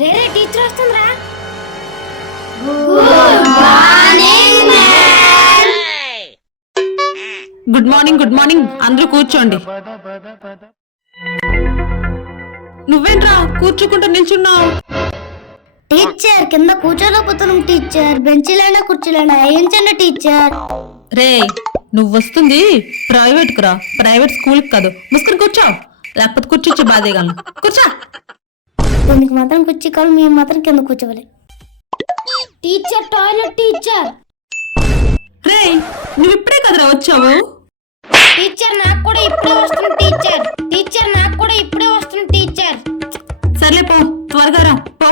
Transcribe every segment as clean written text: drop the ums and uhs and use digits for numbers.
రే teacher వస్తుందిరా. Good morning good morning. అందరూ కూర్చోండి. నువ్వేంట్రా కూర్చుకుంటూ నిల్చున్నావు? టీచర్ కింద కూర్చోలేకపోతున్నాం టీచర్. బెంచీలైనా కుర్చీలైనా వేయించండి టీచర్. రే నువ్వు వస్తుంది ప్రైవేట్ కురా, ప్రైవేట్ స్కూల్ కాదు. ముసుకుని కూర్చో, లేకపోతే కూర్చొచ్చి బాధేయగలను. కూర్చో. దీనికి మాత్రం కుర్చీ కావాలి, మేము మాత్రం కింద కూర్చోవాలి. Teacher toilet teacher. రే నువ్వు ఇప్పుడే కదరా వచ్చావు? టీచర్ నాకు కూడా ఇప్పుడే వస్తుంది టీచర్. టీచర్ నాకు కూడా ఇప్పుడే వస్తుంది టీచర్. సర్లే పో, త్వరగా రా పో.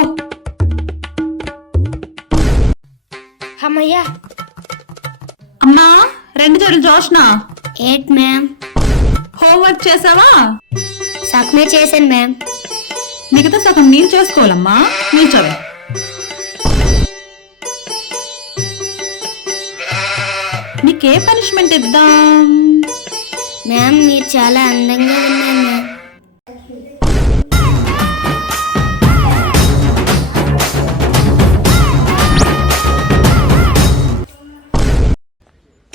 అమ్మయ్యా. అమ్మా రెండు జడలు జోష్నా. At ma'am. హోంవర్క్ చేసావా? సగమే చేశాను మ్యామ్. మిగతా సగం నేను చేసుకోవాలమ్మా. నిల్చోవే. నీకే పనిష్మెంట్ ఇద్దాం? మ్యామ్ మీరు చాలా అందంగా ఉన్నారు మ్యామ్.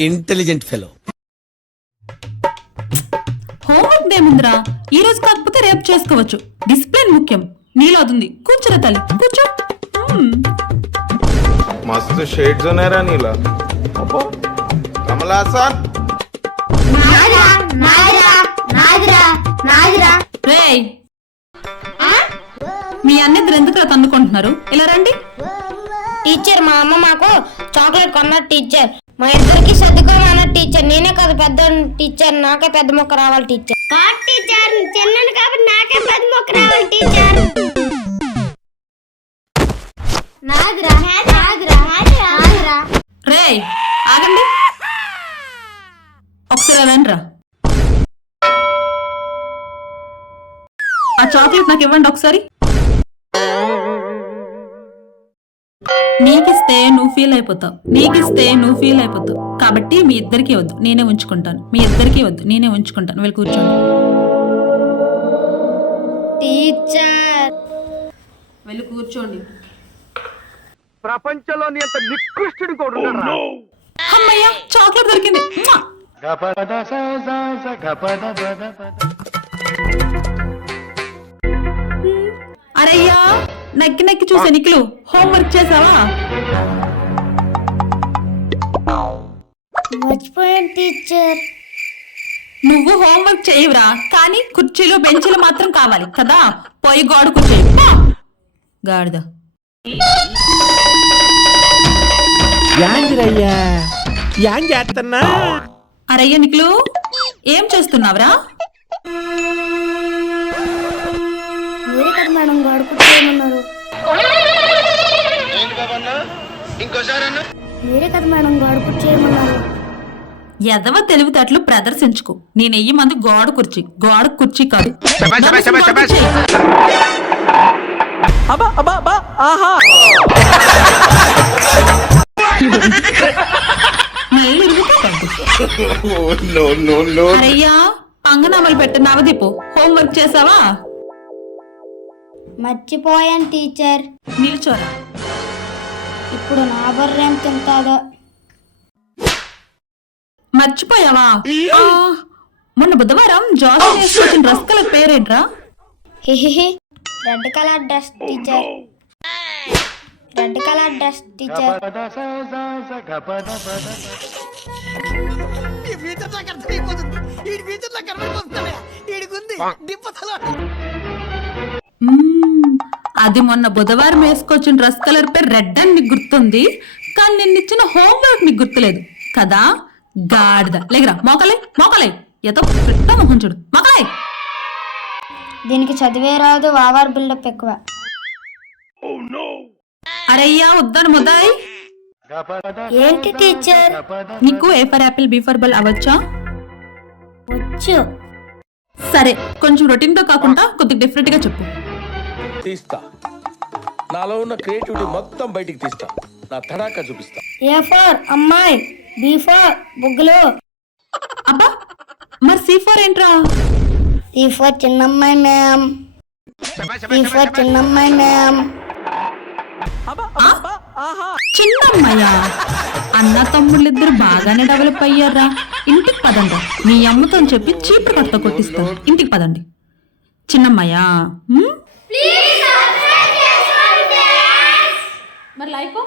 Intelligent fellow. హోంవర్క్ ఏముందిరా, ఈ రోజు కాకపోతే రేపు చేసుకోవచ్చు. డిసిప్లిన్ ముఖ్యం. నీలో అదుంది. కూర్చోరా తల్లి, కూర్చో. मस्त शेड्स ఉన్నాయరా నీలా. అబ్బో కమలాసన్. రేయ్ మీ అన్నిద్దరు ఎందుకు తన్నుకుంటున్నారు? ఇలా రండి. టీచర్ మా అమ్మ మాకు చాక్లెట్ కొన్నారు టీచర్. మా ఇద్దరికి సర్దుకోమన్నారు టీచర్. నేనే కదా పెద్ద టీచర్, నాకే పెద్ద మొక్క రావాలి టీచర్. టీచర్ చిన్నను కాబట్టి నాకే పెద్ద మొక్క రావాలి టీచర్. నాదిరా నాదిరా నాదిరా. రేయ్ ఆగండి ఒకసారి రండిరా. ఆ చాక్లెట్ నాకు ఇవ్వండి ఒకసారి. నీకిస్తే నువ్వు ఫీల్ అయిపోతావు, నీకిస్తే నువ్వు ఫీల్ అయిపోతావు. కాబట్టి మీ ఇద్దరికీ వద్దు, నేనే ఉంచుకుంటాను. మీ ఇద్దరికీ వద్దు, నేనే ఉంచుకుంటాను. వెళ్ళి కూర్చోండి. టీచర్ వెళ్ళి కూర్చోండి. ప్రపంచంలోని అంత నికృష్టుడు కూడా ఉన్నాడా? అమ్మయ్య చాక్లెట్ దొరికింది. అరయ్యా నక్కి నక్కి చూసే నిఖిలు, హోంవర్క్ చేసావా? మర్చిపోయాను టీచర్. నువ్వు హోంవర్క్ చేయవురా, కానీ కుర్చీలు బెంచీలు మాత్రం కావాలి కదా. పోయి గోడ కూర్చోయి. గాడిద. అరయ్య నిఖిలు ఏం చేస్తున్నావురా? మీరే కదా మేడం గోడ కూర్చోమన్నారు. మీరే కదా మేడం గోడ కూర్చోమన్నారు. ఎదవ తెలివితేటలు ప్రదర్శించుకో. నేనెయ్యి మంది గోడ కుర్చీ, గోడ కుర్చీ కాదు. అరయ్యా పంగనామలు పెట్టు. నవదీపు హోంవర్క్ చేసావా? మర్చిపోయాను టీచర్. నిల్చోరా. ఇప్పుడు నా బర్రేం తింటాదో. మర్చిపోయావా? మొన్న బుధవారం జాస్ వేసుకొచ్చిన డ్రెస్ కలర్ పేరేంట్రా? హిహిహి red colour dress teacher. Red colour dress teacher. అది మొన్న బుధవారం వేసుకొచ్చిన డ్రెస్ కలర్ పేరు రెడ్ అని నీకు గుర్తుంది, కానీ నేను ఇచ్చిన హోంవర్క్ నీకు గుర్తులేదు కదా. గాడిద. లేగరా మోకలే మోకలే. ఏదో పెట్ట మొహం చూడు. మోకలే. దీనికి చదివే రాదు, వావార్ బిల్డప్ ఎక్కువ. అరయ్యా ఉద్దాను ముద్దాయి. ఏంటి టీచర్? నీకు A for apple B for ball అవచ్చా? వచ్చు. సరే కొంచెం రొటీన్ తో కాకుండా కొద్దిగా డిఫరెంట్ గా చెప్పు. తీస్తా, నాలో ఉన్న క్రియేటివిటీ మొత్తం బయటికి తీస్తా. నా తడాకా చూపిస్తా. ఏ ఫర్ అమ్మాయి, బి ఫర్ బుగ్గలు. అబ్బా మరి C4 ఏంట్రా? సి ఫర్ చిన్నమ్మాయి మ్యామ్. సి ఫర్ చిన్నమ్మాయి మ్యామ్. చిన్నమ్మయ్య అన్న తమ్ముళ్ళిద్దరు బాగానే డెవలప్ అయ్యారా. ఇంటికి పదండి, మీ అమ్మతో చెప్పి చీపురు కట్ట కొట్టిస్తాను. ఇంటికి పదండి చిన్నమ్మయ్య. మరి లైక్